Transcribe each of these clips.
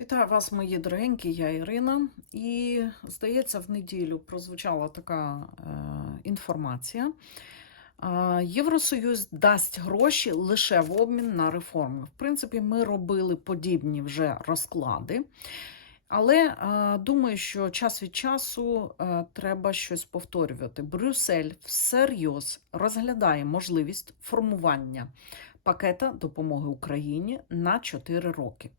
Вітаю вас, мої дорогенькі, я Ірина. І, здається, в неділю прозвучала така е, інформація. Е, Євросоюз дасть гроші лише в обмін на реформи. В принципі, ми робили подібні вже розклади. Але е, думаю, що час від часу е, треба щось повторювати. Брюссель всерйоз розглядає можливість формування пакета допомоги Україні на 4 роки.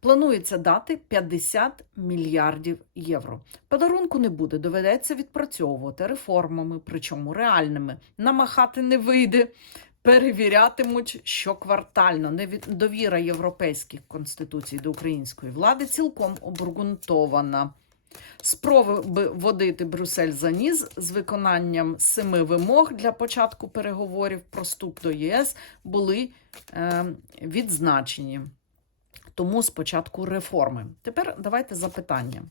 Планується дати 50 мільярдів євро. Подарунку не буде, доведеться відпрацьовувати реформами, причому реальними. Намахати не вийде. Перевірятимуть щоквартально. Неві- Довіра європейських конституцій до української влади цілком обґрунтована. Спроби водити Брюссель за ніс з виконанням семи вимог для початку переговорів про вступ до ЄС були е, відзначені. Тому спочатку реформи. Тепер давайте запитання.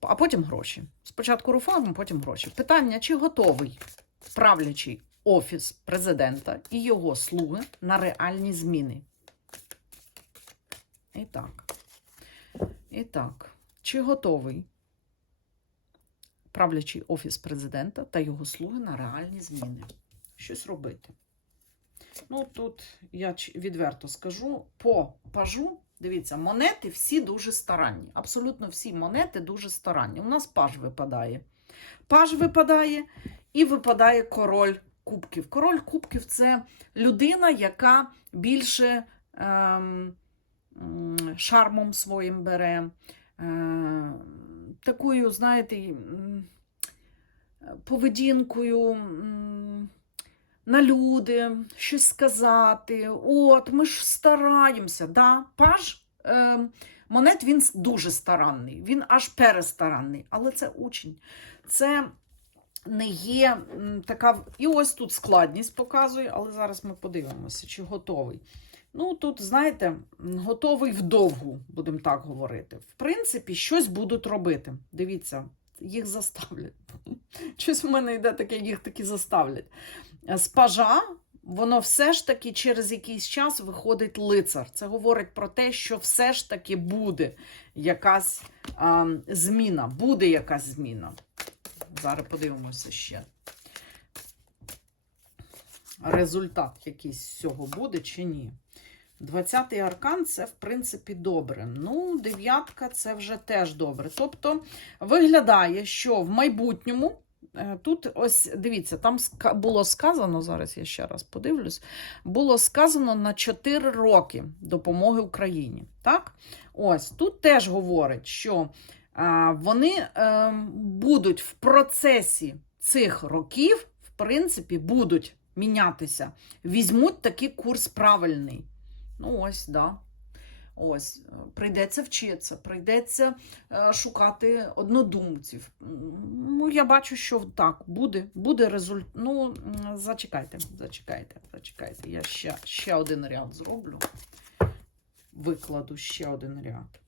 А потім гроші. Спочатку реформи, потім гроші. Питання: чи готовий правлячий офіс президента і його слуги на реальні зміни? І так. І так. Чи готовий правлячий офіс президента та його слуги на реальні зміни? Щось робити. Ну, тут я відверто скажу, по пажу, дивіться, монети всі дуже старанні. Абсолютно всі монети дуже старанні. У нас паж випадає. Паж випадає і випадає король кубків. Король кубків це людина, яка більше ем, шармом своїм бере. Е, такою, знаєте, поведінкою. на люди, щось сказати. От, ми ж стараємося. Да? Паж е, монет він дуже старанний, він аж перестаранний, але це учень. Це не є така. І ось тут складність показує, але зараз ми подивимося, чи готовий. Ну, тут, знаєте, готовий вдовгу, будемо так говорити. В принципі, щось будуть робити. Дивіться, їх заставлять. Щось в мене йде таке, їх таки заставлять з пажа, воно все ж таки через якийсь час виходить лицар. Це говорить про те, що все ж таки буде якась а, зміна. Буде якась зміна. Зараз подивимося ще. Результат якийсь з цього буде чи ні. 20-й аркан це, в принципі, добре. Ну, дев'ятка це вже теж добре. Тобто, виглядає, що в майбутньому Е, Тут ось дивіться, там було сказано, зараз я ще раз подивлюсь, було сказано на 4 роки допомоги Україні. Так? Ось тут теж говорить, що вони е, будуть в процесі цих років, в принципі, будуть мінятися. Візьмуть такий курс правильний. Ну, ось, да. Ось, прийдеться вчитися, прийдеться е, шукати однодумців. Ну, я бачу, що так, буде, буде результат. Ну, зачекайте, зачекайте, зачекайте. Я ще, ще один ряд зроблю. Викладу ще один ряд.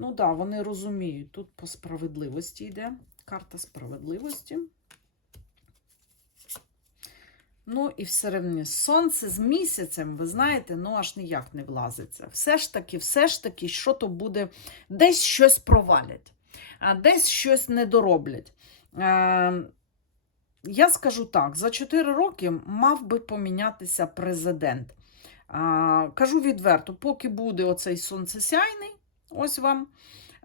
Ну да, вони розуміють, тут по справедливості йде. Карта справедливості. Ну, і все рівно сонце з місяцем, ви знаєте, ну аж ніяк не влазиться. Все ж таки, все ж таки, що то буде, десь щось провалять, а десь щось не дороблять. Е, я скажу так: за 4 роки мав би помінятися президент. Кажу відверто, поки буде оцей сонцесяйний, ось вам,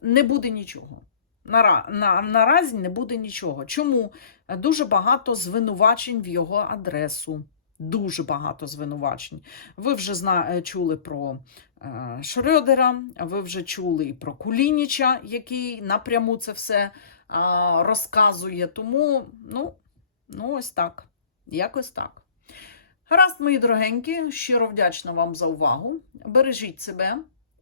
не буде нічого. Нара, на, наразі не буде нічого. Чому? Дуже багато звинувачень в його адресу. Дуже багато звинувачень. Ви вже зна, е, чули про е, Шрёдера, ви вже чули і про Кулініча, який напряму це все а, розказує. Тому, ну, ну, ось так. Якось так. Гаразд, мої дорогенькі, щиро вдячна вам за увагу. Бережіть себе